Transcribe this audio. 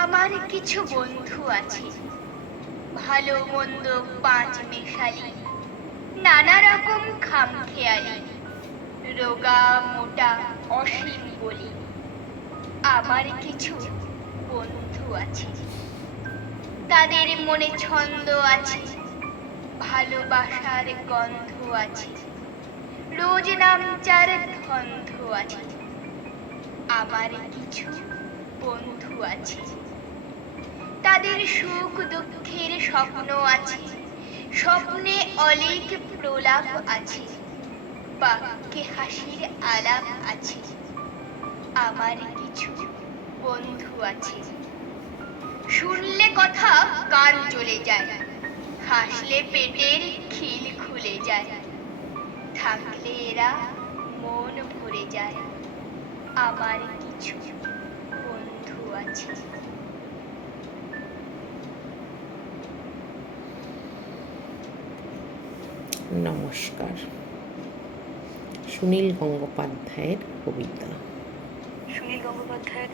আমার কিছু বন্ধু আছে, ভালো মন্দ পাঁচ মেশালি, নানা রকম খামখেয়ালি, রোগা মোটা অসীম বলি। আমার কিছু বন্ধু আছে, তাদের মনে ছন্দ আছে, ভালোবাসার গন্ধ আছে, রোজ নামচার ধন্ধ আছে। আমার কিছু বন্ধু আছে, তাদের সুখ দুঃখের স্বপ্ন আছে, স্বপ্নে অলিক প্রলাপ আছে, বাক্যে হাসির আলাপ আছে। আমার কিছু বন্ধু আছে, শুনলে কথা কান জ্বলে যায়, হাসলে পেটের খিল খুলে যায়, থাকলে এরা মন ভরে যায়। আমার কিছু বন্ধু আছে। নমস্কার। সুনীল গঙ্গোপাধ্যায়ের কবিতা। সুনীল গঙ্গোপাধ্যায়ের